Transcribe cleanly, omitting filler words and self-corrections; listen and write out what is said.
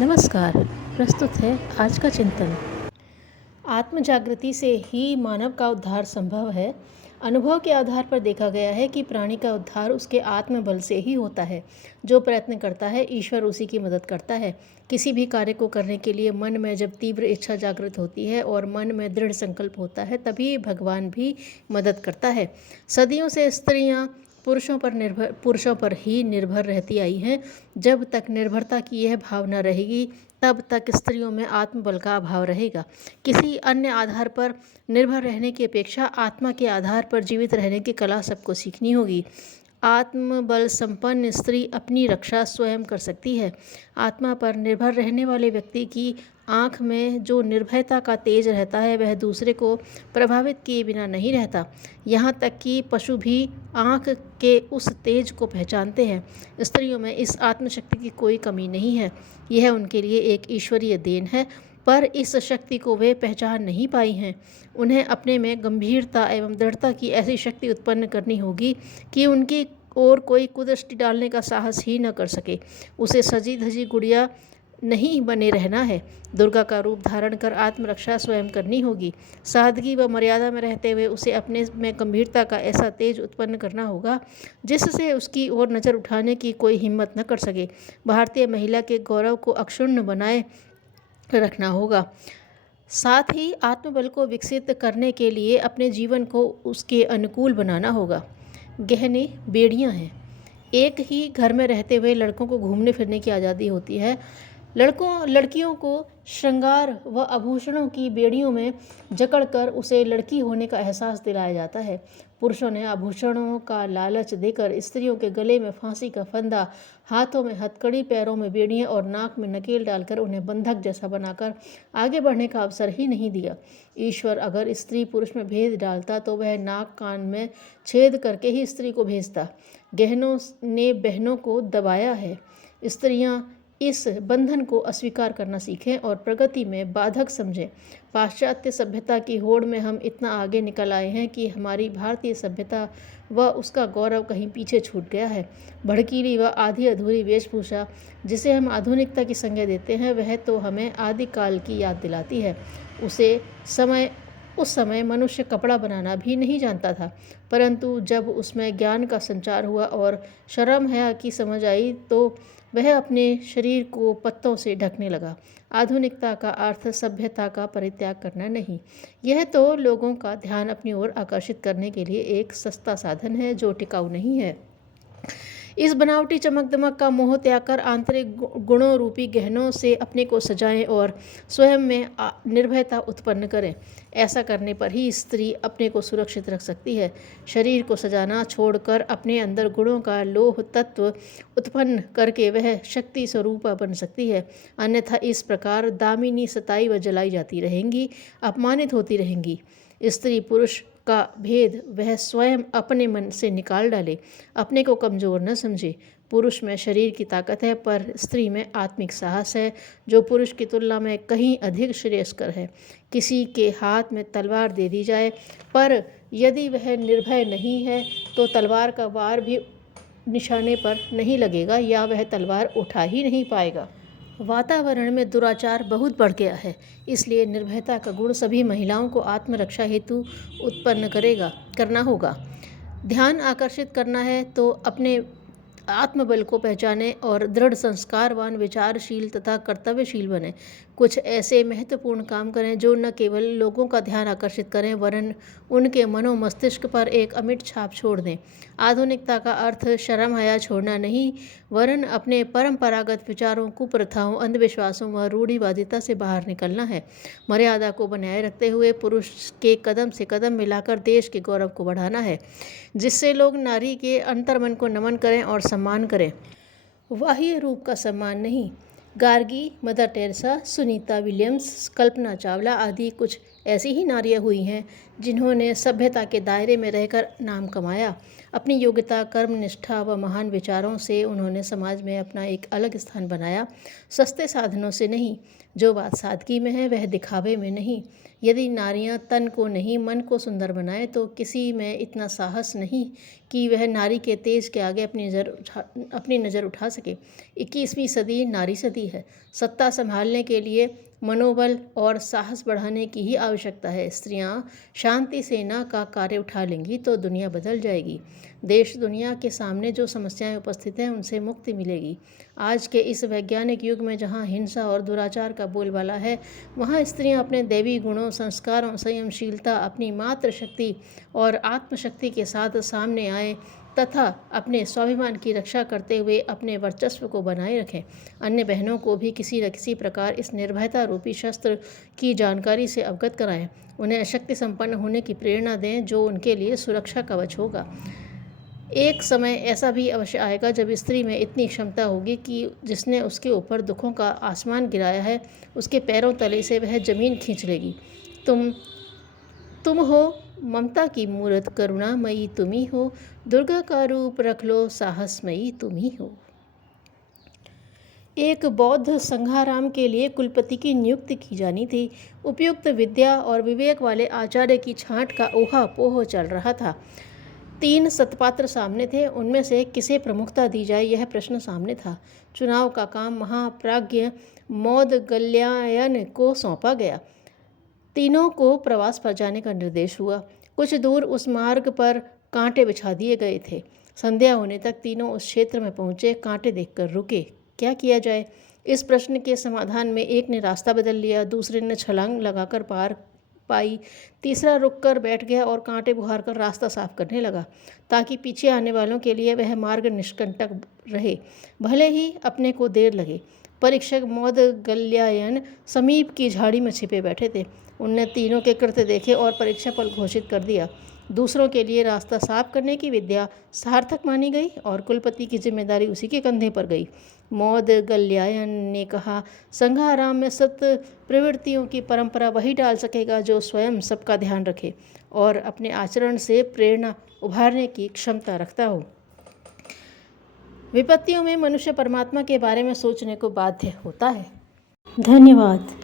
नमस्कार। प्रस्तुत है आज का चिंतन। आत्म जागृति से ही मानव का उद्धार संभव है। अनुभव के आधार पर देखा गया है कि प्राणी का उद्धार उसके आत्मबल से ही होता है। जो प्रयत्न करता है ईश्वर उसी की मदद करता है। किसी भी कार्य को करने के लिए मन में जब तीव्र इच्छा जागृत होती है और मन में दृढ़ संकल्प होता है तभी भगवान भी मदद करता है। सदियों से स्त्रियां पुरुषों पर ही निर्भर रहती आई हैं। जब तक निर्भरता की यह भावना रहेगी तब तक स्त्रियों में आत्मबल का अभाव रहेगा। किसी अन्य आधार पर निर्भर रहने की अपेक्षा आत्मा के आधार पर जीवित रहने की कला सबको सीखनी होगी। आत्मबल संपन्न स्त्री अपनी रक्षा स्वयं कर सकती है। आत्मा पर निर्भर रहने वाले व्यक्ति की आँख में जो निर्भयता का तेज रहता है वह दूसरे को प्रभावित किए बिना नहीं रहता। यहाँ तक कि पशु भी आँख के उस तेज को पहचानते हैं। स्त्रियों में इस आत्मशक्ति की कोई कमी नहीं है। यह उनके लिए एक ईश्वरीय देन है, पर इस शक्ति को वे पहचान नहीं पाई हैं। उन्हें अपने में गंभीरता एवं दृढ़ता की ऐसी शक्ति उत्पन्न करनी होगी कि उनकी ओर कोई कुदृष्टि डालने का साहस ही न कर सके। उसे सजी धजी गुड़िया नहीं बने रहना है। दुर्गा का रूप धारण कर आत्मरक्षा स्वयं करनी होगी। सादगी व मर्यादा में रहते हुए उसे अपने में गंभीरता का ऐसा तेज उत्पन्न करना होगा जिससे उसकी ओर नज़र उठाने की कोई हिम्मत न कर सके। भारतीय महिला के गौरव को अक्षुण्ण बनाए रखना होगा। साथ ही आत्मबल को विकसित करने के लिए अपने जीवन को उसके अनुकूल बनाना होगा। गहने बेड़ियां हैं। एक ही घर में रहते हुए लड़कों को घूमने फिरने की आज़ादी होती है। लड़कियों को श्रृंगार व आभूषणों की बेड़ियों में जकड़कर उसे लड़की होने का एहसास दिलाया जाता है। पुरुषों ने आभूषणों का लालच देकर स्त्रियों के गले में फांसी का फंदा, हाथों में हथकड़ी, पैरों में बेड़ियां और नाक में नकेल डालकर उन्हें बंधक जैसा बनाकर आगे बढ़ने का अवसर ही नहीं दिया। ईश्वर अगर स्त्री पुरुष में भेद डालता तो वह नाक कान में छेद करके ही स्त्री को भेजता। गहनों ने बहनों को दबाया है। स्त्रियां इस बंधन को अस्वीकार करना सीखें और प्रगति में बाधक समझें। पाश्चात्य सभ्यता की होड़ में हम इतना आगे निकल आए हैं कि हमारी भारतीय सभ्यता व उसका गौरव कहीं पीछे छूट गया है। भड़कीली व आधी अधूरी वेशभूषा जिसे हम आधुनिकता की संज्ञा देते हैं वह तो हमें आदिकाल की याद दिलाती है। उस समय मनुष्य कपड़ा बनाना भी नहीं जानता था, परंतु जब उसमें ज्ञान का संचार हुआ और शर्म हया की समझ आई तो वह अपने शरीर को पत्तों से ढकने लगा। आधुनिकता का अर्थ सभ्यता का परित्याग करना नहीं। यह तो लोगों का ध्यान अपनी ओर आकर्षित करने के लिए एक सस्ता साधन है जो टिकाऊ नहीं है। इस बनावटी चमक दमक का मोह त्याग कर आंतरिक गुणों रूपी गहनों से अपने को सजाएं और स्वयं में निर्भयता उत्पन्न करें। ऐसा करने पर ही स्त्री अपने को सुरक्षित रख सकती है। शरीर को सजाना छोड़कर अपने अंदर गुणों का लोह तत्व उत्पन्न करके वह शक्ति स्वरूपा बन सकती है। अन्यथा इस प्रकार दामिनी सताई व जलाई जाती रहेंगी, अपमानित होती रहेंगी। स्त्री पुरुष का भेद वह स्वयं अपने मन से निकाल डाले। अपने को कमज़ोर न समझे। पुरुष में शरीर की ताकत है पर स्त्री में आत्मिक साहस है जो पुरुष की तुलना में कहीं अधिक श्रेयस्कर है। किसी के हाथ में तलवार दे दी जाए पर यदि वह निर्भय नहीं है तो तलवार का वार भी निशाने पर नहीं लगेगा या वह तलवार उठा ही नहीं पाएगा। वातावरण में दुराचार बहुत बढ़ गया है, इसलिए निर्भयता का गुण सभी महिलाओं को आत्मरक्षा हेतु उत्पन्न करना होगा। ध्यान आकर्षित करना है तो अपने आत्मबल को पहचानें और दृढ़ संस्कारवान, विचारशील तथा कर्तव्यशील बने। कुछ ऐसे महत्वपूर्ण काम करें जो न केवल लोगों का ध्यान आकर्षित करें वरन उनके मनो मस्तिष्क पर एक अमिट छाप छोड़ दें। आधुनिकता का अर्थ शर्म हया छोड़ना नहीं वरन अपने परंपरागत विचारों, कुप्रथाओं, अंधविश्वासों व रूढ़िवादिता से बाहर निकलना है। मर्यादा को बनाए रखते हुए पुरुष के कदम से कदम मिलाकर देश के गौरव को बढ़ाना है, जिससे लोग नारी के अंतर्मन को नमन करें और सम्मान करें, बाह्य रूप का सम्मान नहीं। Gargi, Mother Teresa, Sunita Williams, Kalpana Chawla आदि कुछ ऐसी ही नारियां हुई हैं जिन्होंने सभ्यता के दायरे में रहकर नाम कमाया। अपनी योग्यता, कर्म निष्ठा व महान विचारों से उन्होंने समाज में अपना एक अलग स्थान बनाया। सस्ते साधनों से नहीं, जो बात सादगी में है वह दिखावे में नहीं। यदि नारियां तन को नहीं मन को सुंदर बनाए तो किसी में इतना साहस नहीं कि वह नारी के तेज के आगे अपनी नज़र उठा सके। 21वीं सदी नारी सदी है। सत्ता संभालने के लिए मनोबल और साहस बढ़ाने की ही आवश्यकता है। स्त्रियां शांति सेना का कार्य उठा लेंगी तो दुनिया बदल जाएगी। देश दुनिया के सामने जो समस्याएं उपस्थित हैं उनसे मुक्ति मिलेगी। आज के इस वैज्ञानिक युग में जहां हिंसा और दुराचार का बोलबाला है, वहां स्त्रियां अपने दैवी गुणों, संस्कारों, संयमशीलता, अपनी मातृशक्ति और आत्मशक्ति के साथ सामने आए तथा अपने स्वाभिमान की रक्षा करते हुए अपने वर्चस्व को बनाए रखें। अन्य बहनों को भी किसी न किसी प्रकार इस निर्भयता रूपी शस्त्र की जानकारी से अवगत कराएं। उन्हें शक्ति संपन्न होने की प्रेरणा दें जो उनके लिए सुरक्षा कवच होगा। एक समय ऐसा भी अवश्य आएगा जब स्त्री में इतनी क्षमता होगी कि जिसने उसके ऊपर दुखों का आसमान गिराया है, उसके पैरों तले से वह जमीन खींच लेगी। तुम हो ममता की मूरत, करुणामयी तुम ही हो, दुर्गा का रूप रख लो, साहसमयी तुम ही हो। एक बौद्ध संघाराम के लिए कुलपति की नियुक्ति की जानी थी। उपयुक्त विद्या और विवेक वाले आचार्य की छांट का ऊहापोह चल रहा था। 3 सत्पात्र सामने थे। उनमें से किसे प्रमुखता दी जाए यह प्रश्न सामने था। चुनाव का काम महाप्राज्ञ मौदगल्यायन को सौंपा गया। तीनों को प्रवास पर जाने का निर्देश हुआ। कुछ दूर उस मार्ग पर कांटे बिछा दिए गए थे। संध्या होने तक तीनों उस क्षेत्र में पहुंचे। कांटे देखकर रुके। क्या किया जाए? इस प्रश्न के समाधान में एक ने रास्ता बदल लिया, दूसरे ने छलांग लगाकर पार पाई, तीसरा रुककर बैठ गया और कांटे बुहार कर रास्ता साफ करने लगा ताकि पीछे आने वालों के लिए वह मार्ग निष्कंटक रहे, भले ही अपने को देर लगे। परीक्षक मौदगल्यायन समीप की झाड़ी में छिपे बैठे थे। उनने तीनों के कृत्य देखे और परीक्षा फल घोषित कर दिया। दूसरों के लिए रास्ता साफ करने की विद्या सार्थक मानी गई और कुलपति की जिम्मेदारी उसी के कंधे पर गई। मौदगल्यायन ने कहा, संघाराम में सत्य प्रवृत्तियों की परंपरा वही डाल सकेगा जो स्वयं सबका ध्यान रखे और अपने आचरण से प्रेरणा उभारने की क्षमता रखता हो। विपत्तियों में मनुष्य परमात्मा के बारे में सोचने को बाध्य होता है। धन्यवाद।